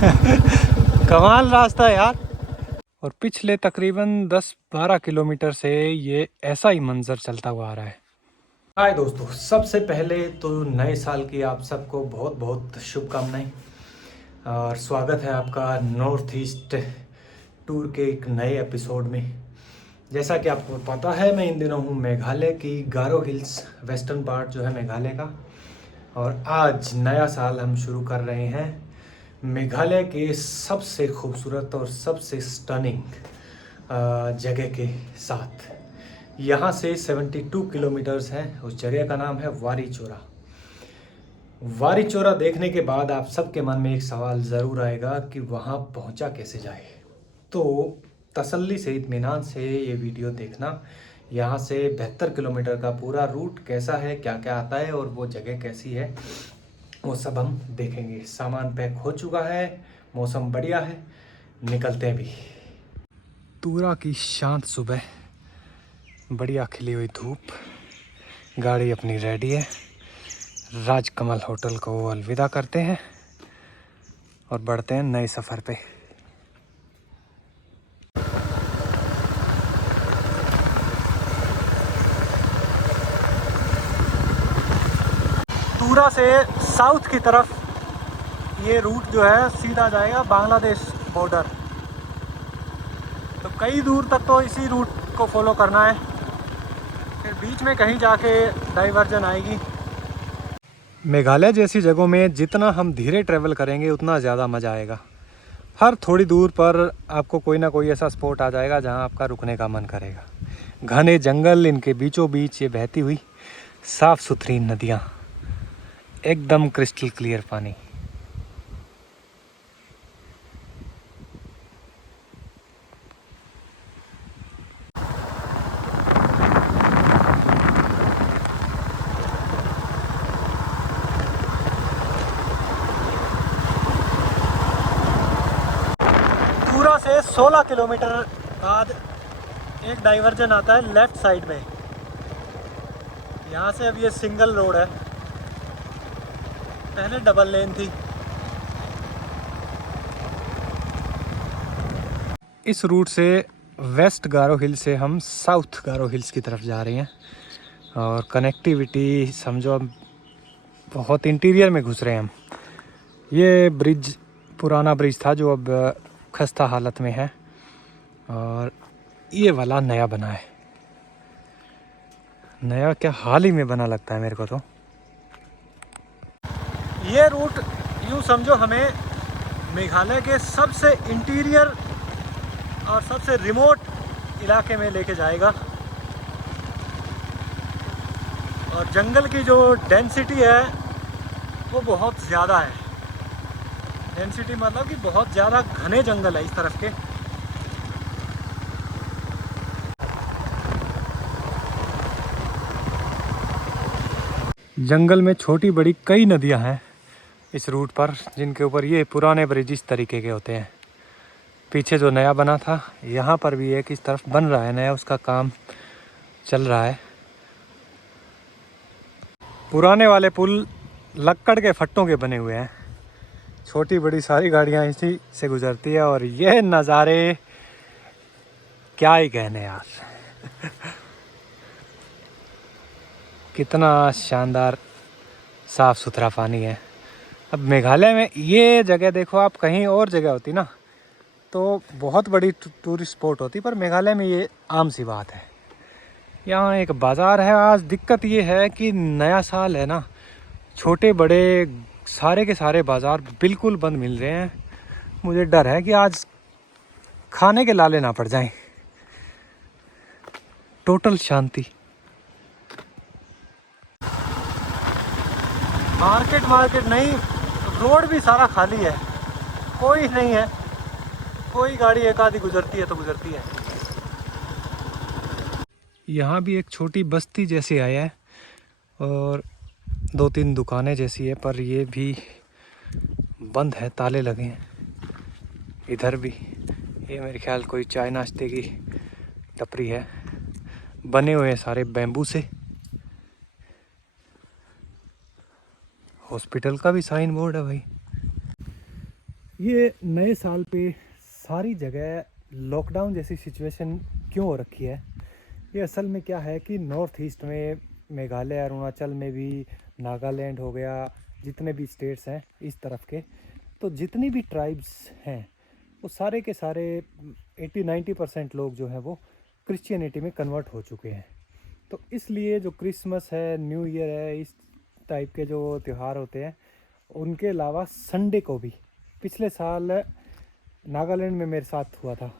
कमाल रास्ता है यार। और पिछले तकरीबन 10-12 किलोमीटर से ये ऐसा ही मंजर चलता हुआ आ रहा है। हाय दोस्तों, सबसे पहले तो नए साल की आप सबको बहुत बहुत शुभकामनाएं और स्वागत है आपका नॉर्थ ईस्ट टूर के एक नए एपिसोड में। जैसा कि आपको पता है, मैं इन दिनों हूँ मेघालय की गारो हिल्स, वेस्टर्न पार्ट जो है मेघालय का। और आज नया साल हम शुरू कर रहे हैं मेघालय के सबसे खूबसूरत और सबसे स्टनिंग जगह के साथ। यहाँ से 72 किलोमीटर्स है। उस जगह का नाम है वारी चोरा। वारी चोरा देखने के बाद आप सबके मन में एक सवाल ज़रूर आएगा कि वहाँ पहुँचा कैसे जाए। तो तसल्ली से, इत्मीनान से ये वीडियो देखना। यहाँ से 72 किलोमीटर का पूरा रूट कैसा है, क्या क्या आता है और वो जगह कैसी है, वो सब हम देखेंगे। सामान पैक हो चुका है, मौसम बढ़िया है, निकलते हैं भी। तूरा की शांत सुबह, बढ़िया खिली हुई धूप, गाड़ी अपनी रेडी है। राजकमल होटल को अलविदा करते हैं और बढ़ते हैं नए सफ़र पे। तूरा से साउथ की तरफ ये रूट जो है सीधा जाएगा बांग्लादेश बॉर्डर। तो कई दूर तक तो इसी रूट को फॉलो करना है, फिर बीच में कहीं जाके डाइवर्जन आएगी। मेघालय जैसी जगहों में जितना हम धीरे ट्रैवल करेंगे उतना ज़्यादा मज़ा आएगा। हर थोड़ी दूर पर आपको कोई ना कोई ऐसा स्पॉट आ जाएगा जहां आपका रुकने का मन करेगा। घने जंगल, इनके बीचों बीच ये बहती हुई साफ़ सुथरी नदियाँ, एकदम क्रिस्टल क्लियर पानी। पूरा से 16 किलोमीटर बाद एक डाइवर्जन आता है लेफ़्ट साइड में। यहाँ से अब ये सिंगल रोड है, पहले डबल लेन थी। इस रूट से वेस्ट गारो हिल से हम साउथ गारो हिल्स की तरफ जा रहे हैं और कनेक्टिविटी समझो अब बहुत इंटीरियर में घुस रहे हैं हम। ये ब्रिज पुराना ब्रिज था जो अब खस्ता हालत में है और ये वाला नया बना है। नया क्या, हाल ही में बना लगता है मेरे को। तो ये रूट यूँ समझो हमें मेघालय के सबसे इंटीरियर और सबसे रिमोट इलाके में लेके जाएगा। और जंगल की जो डेंसिटी है वो बहुत ज़्यादा है। डेंसिटी मतलब कि बहुत ज़्यादा घने जंगल है इस तरफ के। जंगल में छोटी बड़ी कई नदियां हैं इस रूट पर, जिनके ऊपर ये पुराने ब्रिज इस तरीके के होते हैं। पीछे जो नया बना था, यहाँ पर भी एक इस तरफ बन रहा है नया, उसका काम चल रहा है। पुराने वाले पुल लक्कड़ के फट्टों के बने हुए हैं, छोटी बड़ी सारी गाड़ियाँ इसी से गुजरती है। और ये नज़ारे क्या ही कहने यार। कितना शानदार साफ़ सुथरा पानी है। अब मेघालय में ये जगह देखो, आप कहीं और जगह होती ना तो बहुत बड़ी टूरिस्ट स्पॉट होती, पर मेघालय में ये आम सी बात है। यहाँ एक बाज़ार है। आज दिक्कत ये है कि नया साल है ना, छोटे बड़े सारे के सारे बाज़ार बिल्कुल बंद मिल रहे हैं। मुझे डर है कि आज खाने के लाले ना पड़ जाएं। टोटल शांति। मार्केट नहीं, रोड भी सारा खाली है, कोई नहीं है। कोई गाड़ी एक आधी गुजरती है तो गुजरती है। यहाँ भी एक छोटी बस्ती जैसी आया है और 2-3 दुकानें जैसी है, पर ये भी बंद है, ताले लगे हैं। इधर भी ये मेरे ख्याल कोई चाय नाश्ते की टपरी है, बने हुए हैं सारे बैम्बू से। हॉस्पिटल का भी साइन बोर्ड है भाई। ये नए साल पे सारी जगह लॉकडाउन जैसी सिचुएशन क्यों हो रखी है? ये असल में क्या है कि नॉर्थ ईस्ट में मेघालय, अरुणाचल में भी, नागालैंड हो गया, जितने भी स्टेट्स हैं इस तरफ के, तो जितनी भी ट्राइब्स हैं वो सारे के सारे 80-90% लोग जो हैं वो क्रिश्चियनिटी में कन्वर्ट हो चुके हैं। तो इसलिए जो क्रिसमस है, न्यू ईयर है, इस टाइप के जो त्यौहार होते हैं, उनके अलावा संडे को भी, पिछले साल नागालैंड में मेरे साथ हुआ था,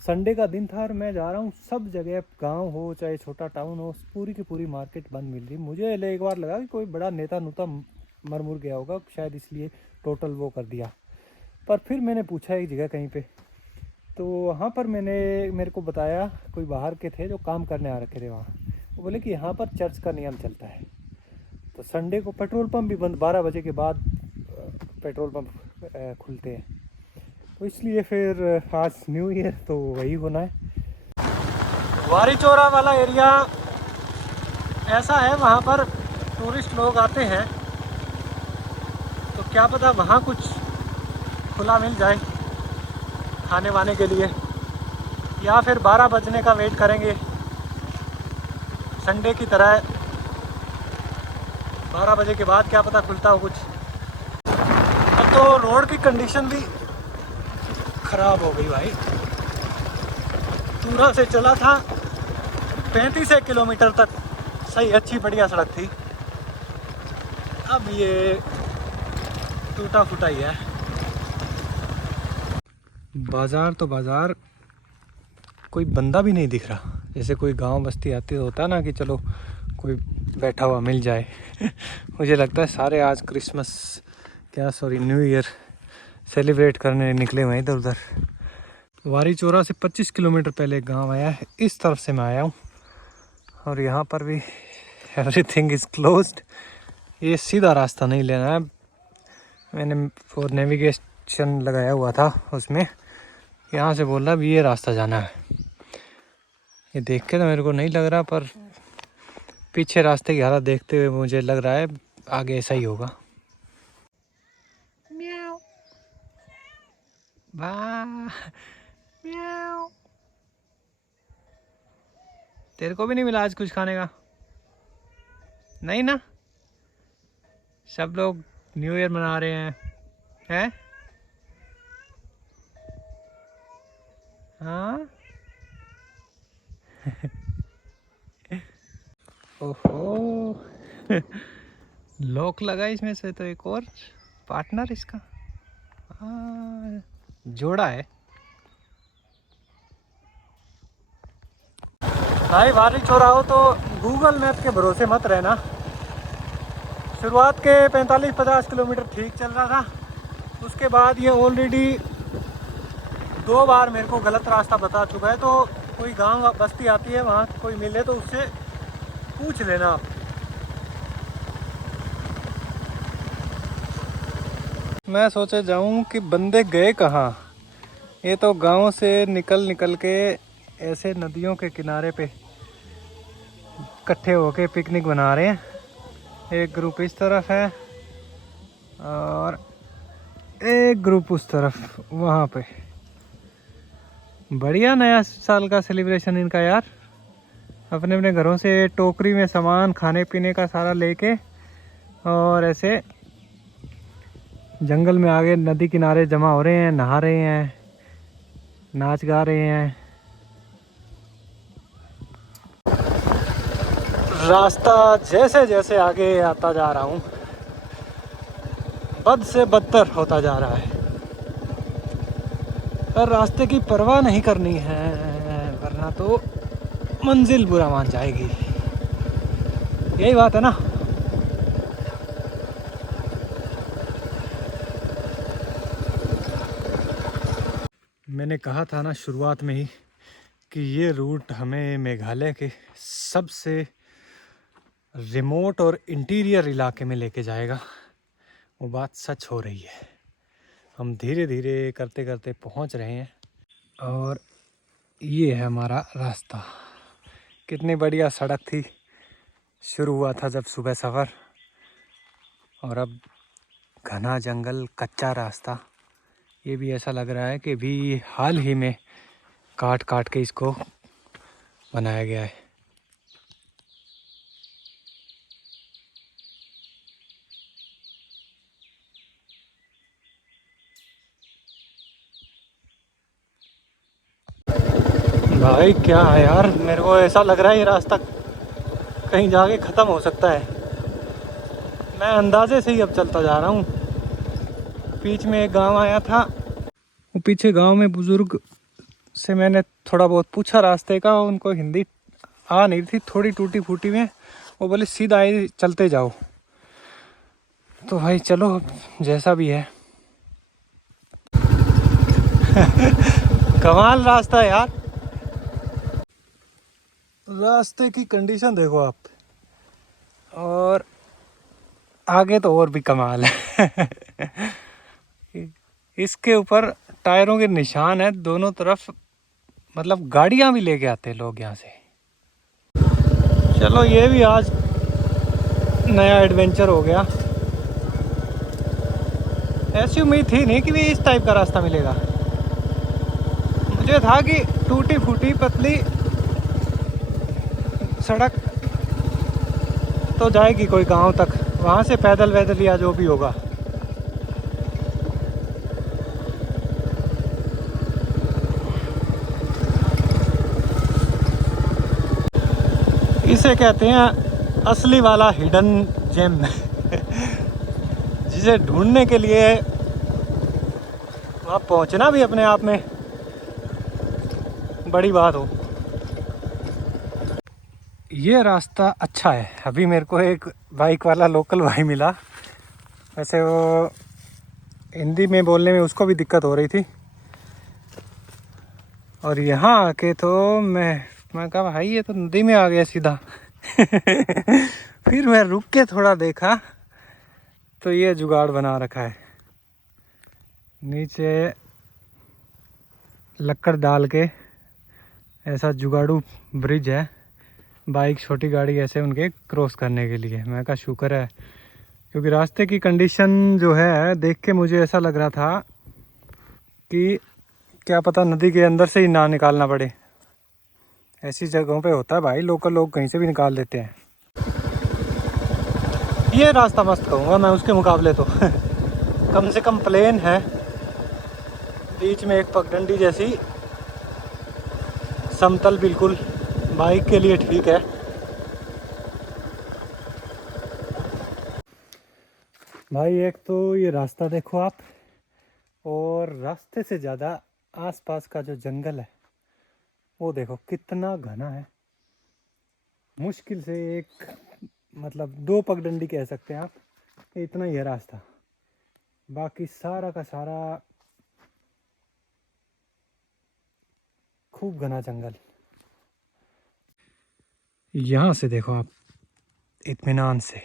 संडे का दिन था और मैं जा रहा हूँ, सब जगह गांव हो चाहे छोटा टाउन हो, पूरी की पूरी मार्केट बंद मिल रही। मुझे एक बार लगा कि कोई बड़ा नेता नूता मर मुर गया होगा, शायद इसलिए टोटल वो कर दिया। पर फिर मैंने पूछा एक जगह कहीं पे, तो वहाँ पर मेरे को बताया, कोई बाहर के थे जो काम करने आ रखे थे वहाँ, वो बोले कि यहाँ पर चर्च का नियम चलता है, तो संडे को पेट्रोल पंप भी बंद, 12 बजे के बाद पेट्रोल पंप खुलते हैं, तो इसलिए फिर आज न्यू ईयर तो वही होना है। वारी चौरा वाला एरिया ऐसा है, वहाँ पर टूरिस्ट लोग आते हैं, तो क्या पता वहाँ कुछ खुला मिल जाए खाने वाने के लिए, या फिर 12 बजने का वेट करेंगे संडे की तरह, 12 बजे के बाद क्या पता खुलता हो कुछ। अब तो रोड की कंडीशन भी ख़राब हो गई भाई, पूरा से चला था 35 किलोमीटर तक, सही अच्छी बढ़िया सड़क थी, अब ये टूटा फूटा ही है। बाज़ार तो बाज़ार, कोई बंदा भी नहीं दिख रहा, जैसे कोई गांव बस्ती आती होता है ना कि चलो कोई बैठा हुआ मिल जाए मुझे लगता है सारे आज क्रिसमस न्यू ईयर सेलिब्रेट करने निकले हुए इधर उधर। वारी चौरा से 25 किलोमीटर पहले गांव आया है, इस तरफ से मैं आया हूँ, और यहाँ पर भी एवरीथिंग इज़ क्लोज्ड। ये सीधा रास्ता नहीं लेना है, मैंने वो नेविगेशन लगाया हुआ था उसमें, यहाँ से बोल रहा भी ये रास्ता जाना है। ये देख के तो मेरे को नहीं लग रहा, पर पीछे रास्ते की हालत देखते हुए मुझे लग रहा है आगे ऐसा ही होगा। म्याऊ म्याऊ, तेरे को भी नहीं मिला आज कुछ खाने का? नहीं ना, सब लोग न्यू ईयर मना रहे हैं? हाँ ओहो लॉक लगा इसमें से, तो एक और पार्टनर इसका, हाँ जोड़ा है भाई। वारी चौराहो तो गूगल मैप के भरोसे मत रहना। शुरुआत के 45-50 किलोमीटर ठीक चल रहा था, उसके बाद ये ऑलरेडी 2 बार मेरे को गलत रास्ता बता चुका है। तो कोई गांव बस्ती आती है, वहाँ कोई मिले तो उससे पूछ लेना आप। मैं सोचे जाऊं कि बंदे गए कहाँ, ये तो गांव से निकल के ऐसे नदियों के किनारे पे इकट्ठे होके पिकनिक बना रहे हैं। एक ग्रुप इस तरफ है और एक ग्रुप उस तरफ, वहाँ पे बढ़िया नया साल का सेलिब्रेशन इनका यार। अपने अपने घरों से टोकरी में सामान खाने पीने का सारा लेके, और ऐसे जंगल में आगे नदी किनारे जमा हो रहे हैं, नहा रहे हैं, नाच गा रहे हैं। रास्ता जैसे जैसे आगे आता जा रहा हूँ, बद से बदतर होता जा रहा है, पर रास्ते की परवाह नहीं करनी है, वरना तो मंजिल बुरा मान जाएगी। यही बात है ना। मैंने कहा था ना शुरुआत में ही कि ये रूट हमें मेघालय के सबसे रिमोट और इंटीरियर इलाके में लेके जाएगा। वो बात सच हो रही है, हम धीरे धीरे करते करते पहुंच रहे हैं, और ये है हमारा रास्ता। कितनी बढ़िया सड़क थी, शुरू हुआ था जब सुबह सफ़र, और अब घना जंगल, कच्चा रास्ता, ये भी ऐसा लग रहा है कि भी हाल ही में काट काट के इसको बनाया गया है। भाई क्या है यार, मेरे को ऐसा लग रहा है ये रास्ता कहीं जाके ख़त्म हो सकता है। मैं अंदाजे से ही अब चलता जा रहा हूँ। बीच में एक गांव आया था, वो पीछे गांव में बुज़ुर्ग से मैंने थोड़ा बहुत पूछा रास्ते का, उनको हिंदी आ नहीं थी, थोड़ी टूटी फूटी में। वो बोले सीधा ही चलते जाओ। तो भाई चलो जैसा भी है। कमाल रास्ता है यार। रास्ते की कंडीशन देखो आप, और आगे तो और भी कमाल है। इसके ऊपर टायरों के निशान है दोनों तरफ, मतलब गाड़ियां भी लेके आते हैं लोग यहाँ से। चलो ये भी आज नया एडवेंचर हो गया। ऐसी उम्मीद थी नहीं कि भी इस टाइप का रास्ता मिलेगा। मुझे था कि टूटी फूटी पतली सड़क तो जाएगी कोई गांव तक, वहाँ से पैदल वैदल या जो भी होगा। इसे कहते हैं असली वाला हिडन जेम, जिसे ढूंढने के लिए वहाँ पहुँचना भी अपने आप में बड़ी बात हो। ये रास्ता अच्छा है। अभी मेरे को एक बाइक वाला लोकल भाई मिला, वैसे वो हिंदी में बोलने में उसको भी दिक्कत हो रही थी। और यहाँ आके तो मैं कहा भाई ये तो नदी में आ गया सीधा। फिर मैं रुक के थोड़ा देखा तो ये जुगाड़ बना रखा है, नीचे लकड़ डाल के ऐसा जुगाड़ू ब्रिज है, बाइक छोटी गाड़ी ऐसे उनके क्रॉस करने के लिए। मैं कहा शुक्र है, क्योंकि रास्ते की कंडीशन जो है देख के मुझे ऐसा लग रहा था कि क्या पता नदी के अंदर से ही ना निकालना पड़े। ऐसी जगहों पे होता है भाई, लोकल लोग कहीं से भी निकाल देते हैं। ये रास्ता मस्त कहूँगा मैं उसके मुकाबले तो। कम से कम प्लेन है, बीच में एक पगडंडी जैसी समतल, बिल्कुल बाइक के लिए ठीक है। भाई एक तो ये रास्ता देखो आप, और रास्ते से ज़्यादा आसपास का जो जंगल है वो देखो कितना घना है। मुश्किल से एक, मतलब 2 पगडंडी कह सकते हैं आप, इतना ही है रास्ता। बाकी सारा का सारा खूब घना जंगल। यहाँ से देखो आप इत्मीनान से,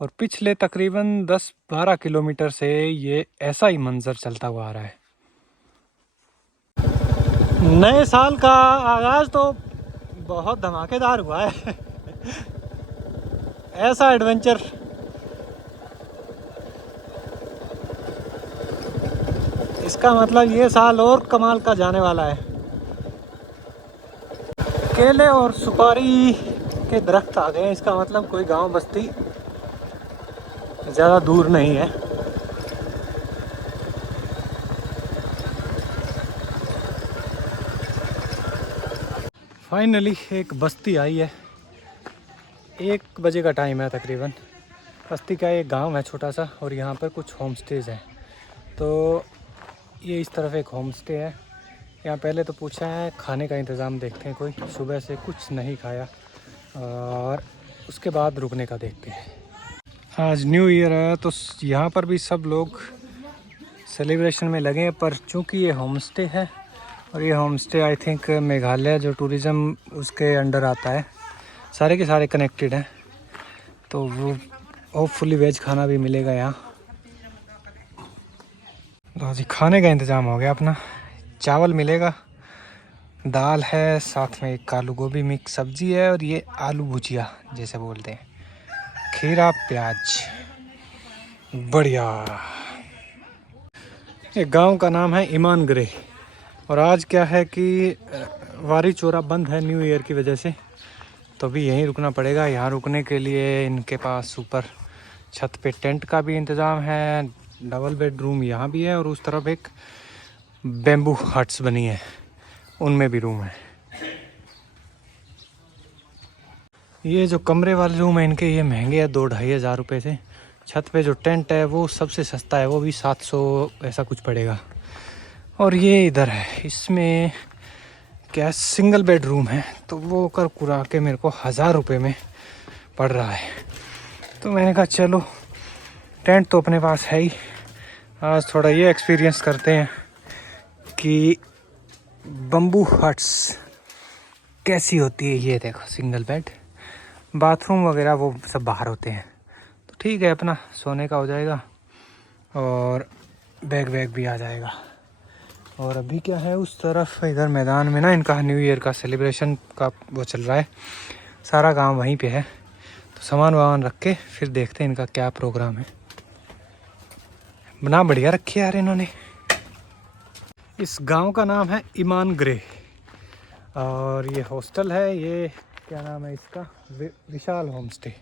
और पिछले तकरीबन 10-12 किलोमीटर से ये ऐसा ही मंजर चलता हुआ आ रहा है। नए साल का आगाज़ तो बहुत धमाकेदार हुआ है। ऐसा एडवेंचर इसका मतलब ये साल और कमाल का जाने वाला है। केले और सुपारी के दरख्त आ गए हैं, इसका मतलब कोई गांव बस्ती ज़्यादा दूर नहीं है। फाइनली एक बस्ती आई है। 1 बजे का टाइम है तकरीबन। बस्ती का एक गांव है छोटा सा, और यहाँ पर कुछ होम स्टेज हैं। तो ये इस तरफ एक होम स्टे है। यहाँ पहले तो पूछा है खाने का इंतज़ाम देखते हैं, कोई सुबह से कुछ नहीं खाया, और उसके बाद रुकने का देखते हैं। आज न्यू ईयर है तो यहाँ पर भी सब लोग सेलिब्रेशन में लगे हैं, पर चूँकि ये होम स्टे है, और ये home stay I think Meghalaya जो टूरिज़्म उसके अंडर आता है, सारे के सारे कनेक्टेड हैं, तो वो होपफुली वेज खाना भी मिलेगा यहाँ। तो जी खाने का इंतज़ाम हो गया अपना। चावल मिलेगा, दाल है, साथ में एक आलू गोभी मिक्स सब्जी है, और ये आलू भुजिया जैसे बोलते हैं, खीरा प्याज। बढ़िया। ये गांव का नाम है ईमान ग्रे। और आज क्या है कि वारी चोरा बंद है न्यू ईयर की वजह से, तो भी यहीं रुकना पड़ेगा। यहाँ रुकने के लिए इनके पास ऊपर छत पे टेंट का भी इंतज़ाम है, डबल बेडरूम यहाँ भी है और उस तरफ एक बेम्बू हट्स बनी है, उनमें भी रूम है। ये जो कमरे वाले रूम है इनके, ये महंगे हैं 2-2.5 हज़ार रुपये से। छत पे जो टेंट है वो सबसे सस्ता है, वो भी 700 ऐसा कुछ पड़ेगा। और ये इधर है, इसमें क्या सिंगल बेडरूम है, तो वो कर कुरा के मेरे को 1000 रुपये में पड़ रहा है। तो मैंने कहा चलो, टेंट तो अपने पास है ही, आज थोड़ा ये एक्सपीरियंस करते हैं कि बम्बू हट्स कैसी होती है। ये देखो सिंगल बेड, बाथरूम वगैरह वो सब बाहर होते हैं, तो ठीक है, अपना सोने का हो जाएगा और बैग वैग भी आ जाएगा। और अभी क्या है, उस तरफ इधर मैदान में ना इनका न्यू ईयर का सेलिब्रेशन का वो चल रहा है, सारा गांव वहीं पे है। तो सामान वामान रख के फिर देखते हैं इनका क्या प्रोग्राम है। बना बढ़िया रखी है यार इन्होंने। इस गांव का नाम है ईमान ग्रे और ये हॉस्टल है। ये क्या नाम है इसका, विशाल होम स्टे।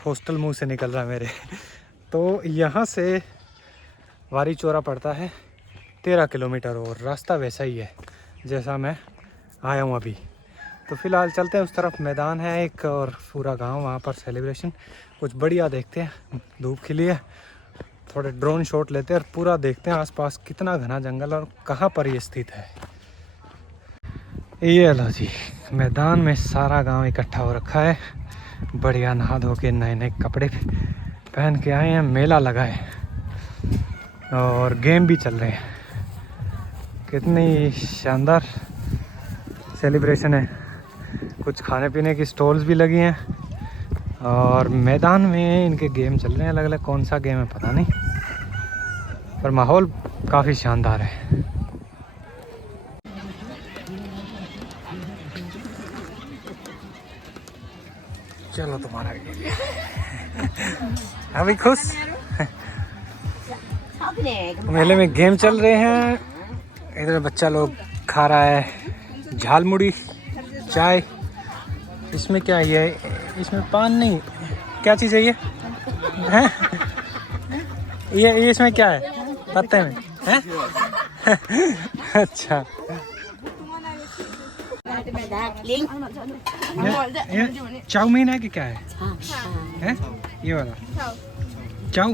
हॉस्टल मुंह से निकल रहा है मेरे। तो यहाँ से वारी चोरा पड़ता है 13 किलोमीटर और रास्ता वैसा ही है जैसा मैं आया हूँ अभी। तो फिलहाल चलते हैं, उस तरफ मैदान है एक और पूरा गांव, वहाँ पर सेलिब्रेशन कुछ बढ़िया देखते हैं। धूप खिली है, थोड़े ड्रोन शॉट लेते हैं और पूरा देखते हैं आसपास कितना घना जंगल और कहाँ पर ये स्थित है। ये लो जी, मैदान में सारा गांव इकट्ठा हो रखा है, बढ़िया नहा धो के नए नए कपड़े पहन के आए हैं। मेला लगा है और गेम भी चल रहे हैं। कितनी शानदार सेलिब्रेशन है। कुछ खाने पीने की स्टॉल्स भी लगी हैं और मैदान में इनके गेम चल रहे हैं अलग अलग। कौन सा गेम है पता नहीं, पर माहौल काफ़ी शानदार है। चलो तुम्हारा अभी खुश। मेले में गेम चल रहे हैं, इधर बच्चा लोग खा रहा है झालमुड़ी चाय। इसमें क्या है, इसमें पान नहीं, क्या चीज़ है ये हैं? ये इसमें क्या है, पत्ते में हैं? अच्छा, ये चाउमीन है कि क्या है? हैं? ये वाला चाउ,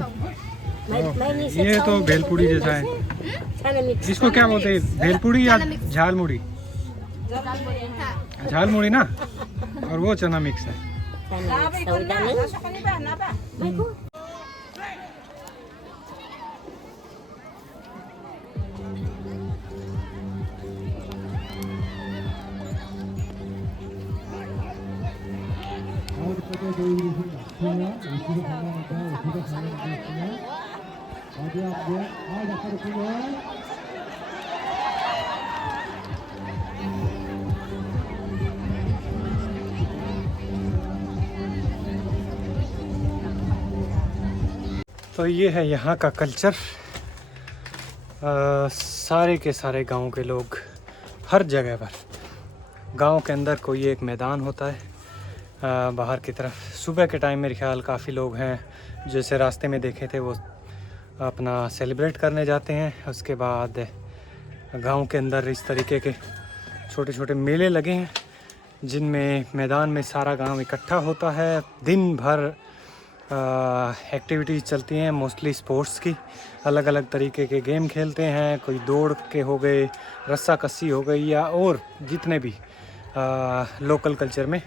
ये तो भेलपुड़ी जैसा है। इसको क्या बोलते हैं, भेलपुड़ी या झालमुड़ी? झालमुड़ी ना, और वो चना मिक्स है। तो ये है यहाँ का कल्चर। सारे के सारे गांव के लोग हर जगह पर, गांव के अंदर कोई एक मैदान होता है, बाहर की तरफ सुबह के टाइम मेरे ख्याल काफ़ी लोग हैं, जैसे रास्ते में देखे थे वो अपना सेलिब्रेट करने जाते हैं। उसके बाद गांव के अंदर इस तरीके के छोटे छोटे मेले लगे हैं जिनमें मैदान में सारा गांव इकट्ठा होता है। दिन भर एक्टिविटीज़ चलती हैं, मोस्टली स्पोर्ट्स की, अलग अलग तरीके के गेम खेलते हैं। कोई दौड़ के हो गए, रस्सा कस्सी हो गई, या और जितने भी लोकल कल्चर में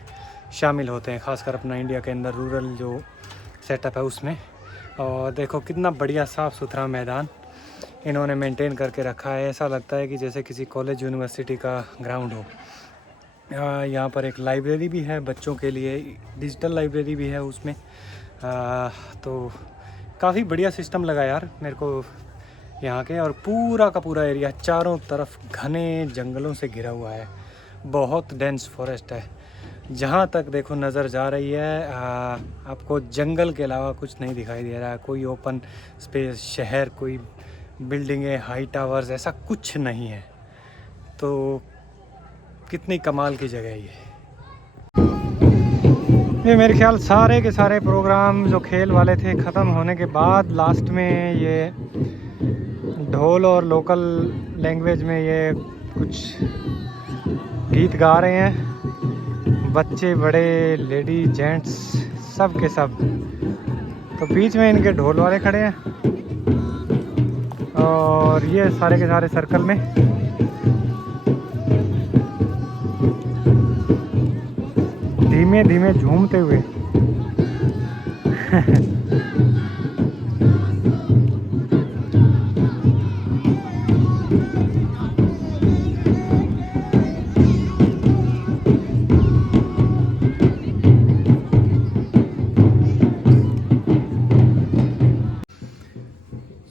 शामिल होते हैं, खासकर अपना इंडिया के अंदर रूरल जो सेटअप है उसमें। और देखो कितना बढ़िया साफ़ सुथरा मैदान इन्होंने मेंटेन करके रखा है, ऐसा लगता है कि जैसे किसी कॉलेज यूनिवर्सिटी का ग्राउंड हो। यहाँ पर एक लाइब्रेरी भी है बच्चों के लिए, डिजिटल लाइब्रेरी भी है उसमें। तो काफ़ी बढ़िया सिस्टम लगा यार मेरे को यहाँ के। और पूरा का पूरा एरिया चारों तरफ घने जंगलों से घिरा हुआ है, बहुत डेंस फॉरेस्ट है। जहाँ तक देखो नज़र जा रही है आपको जंगल के अलावा कुछ नहीं दिखाई दे रहा है। कोई ओपन स्पेस, शहर, कोई बिल्डिंगें, हाई टावर्स, ऐसा कुछ नहीं है। तो कितनी कमाल की जगह है ये मेरे ख्याल सारे के सारे प्रोग्राम जो खेल वाले थे ख़त्म होने के बाद लास्ट में ये ढोल और लोकल लैंग्वेज में ये कुछ गीत गा रहे हैं, बच्चे बड़े, लेडी जेंट्स सब के सब। तो बीच में इनके ढोल वाले खड़े हैं और ये सारे के सारे सर्कल में धीमे धीमे झूमते हुए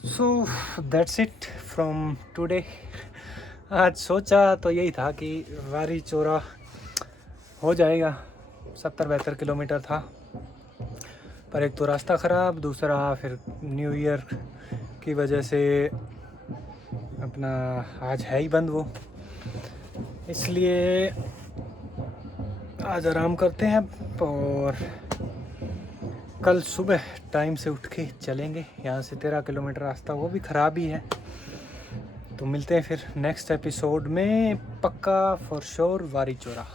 so that's it from today. आज सोचा तो यही था कि वारी चोरा हो जाएगा, 70-72 किलोमीटर था, पर एक तो रास्ता ख़राब, दूसरा फिर न्यू ईयर की वजह से अपना आज है ही बंद वो, इसलिए आज आराम करते हैं और कल सुबह टाइम से उठ के चलेंगे। यहाँ से 13 किलोमीटर रास्ता, वो भी ख़राब ही है। तो मिलते हैं फिर नेक्स्ट एपिसोड में, पक्का फॉर श्योर वारी चोरा।